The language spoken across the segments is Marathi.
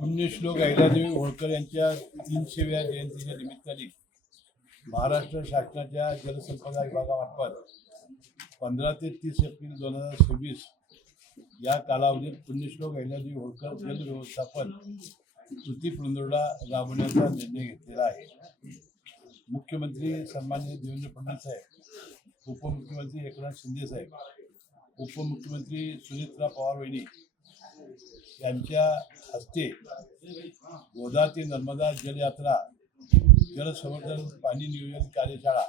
पुण्यश्लोक अहिल्यादेवी होळकर यांच्या 300व्या जयंतीच्या निमित्ताने महाराष्ट्र शासनाच्या जलसंपदा विभागामार्फत 15 ते 30 एप्रिल 2026 या कालावधीत पुण्यश्लोक अहिल्यादेवी होळकर जल व्यवस्थापन कृती पंधरवडा राबवण्याचा निर्णय घेतलेला आहे। मुख्यमंत्री सन्माननीय देवेंद्र फडणवीस साहेब, उपमुख्यमंत्री एकनाथ शिंदे साहेब, उपमुख्यमंत्री सुनेत्रा पवार वहिनी यांच्या हस्ते गोदा ते नर्मदा जलयात्रा, जलसंवर्धन, पाणी नियोजन कार्यशाळा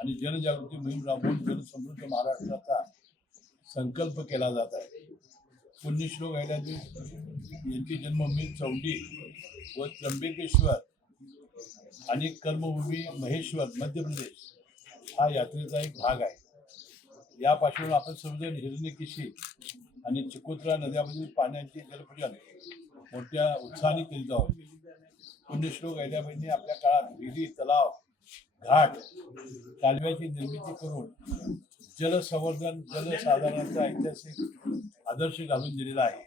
आणि जनजागृती मोहीम राबवून जलसमृद्ध महाराष्ट्राचा संकल्प केला जात आहे। पुण्यश्लोक अहिल्यादेवी यांची जन्मभूमी चौंडी व त्र्यंबकेश्वर आणि कर्मभूमी महेश्वर मध्य प्रदेश हा यात्रेचा एक भाग आहे। या पासून आपण सर्वजण हिरण्यकेशी आणि चिकोत्रा नद्यामधील पाण्याचे जलपूजन मोठ्या उत्साहाने करीत आहोत। पुण्यश्लोक अहिल्याबाईंनी आपल्या काळात विहिरी, तलाव, घाट, कालव्याची निर्मिती करून जलसंवर्धन, जलसाधारणाचा ऐतिहासिक आदर्श घालून दिलेला आहे।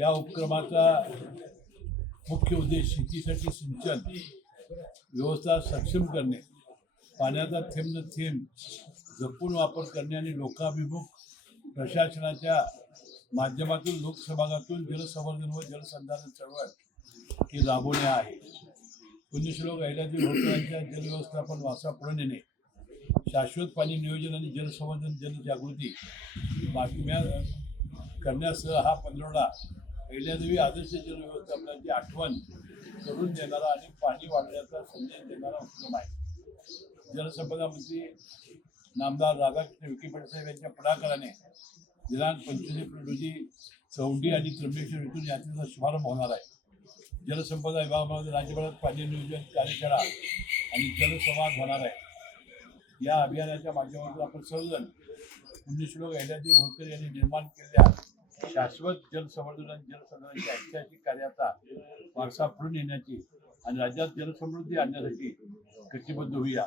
या उपक्रमाचा मुख्य उद्देश शेतीसाठी सिंचन व्यवस्था सक्षम करणे, पाण्याचा थेंब न थेंब जपून वापर करणे आणि लोकाभिमुख प्रशासनाच्या माध्यमातून लोकसहभागातून जलसंवर्धन व जलसंधारण चळवळ ही राबवणे आहे। पुण्यश्लोक अहिल्यादेवी होळकरांच्या जलव्यवस्थापन वारसा पुढे नेणे, शाश्वत पाणी नियोजन आणि जलसंवर्धन, जनजागृती बातम्या करण्यासह हा पंधरवडा अहिल्यादेवी आदर्श जलव्यवस्थापनाची आठवण करून देणारा आणि पाणी वाढवण्याचा संदेश देणारा उपक्रम आहे। जलसंपदा मंत्री नामदार राधाकृष्ण विखे पाटील साहेब यांच्या पुढाकाराने दिनांक 25 एप्रिल रोजी चौंडी आणि त्र्यंबकेश्वर येथून यात्रेचा शुभारंभ होणार आहे। जलसंपदा विभागामध्ये राज्यभरात पाणी नियोजन कार्यशाळा आणि जलसंवाद होणार आहे। या अभियानाच्या माध्यमातून आपण सर्वजण पुण्यश्लोक अहिल्यादेवी होळकर यांनी निर्माण केलेल्या शाश्वत जलसंवर्धन आणि जलसंधारणाच्या ऐतिहासिक कार्याचा वारसा पुढे नेण्याची आणि राज्यात जलसमृद्धी आणण्यासाठी कटिबद्ध होऊया।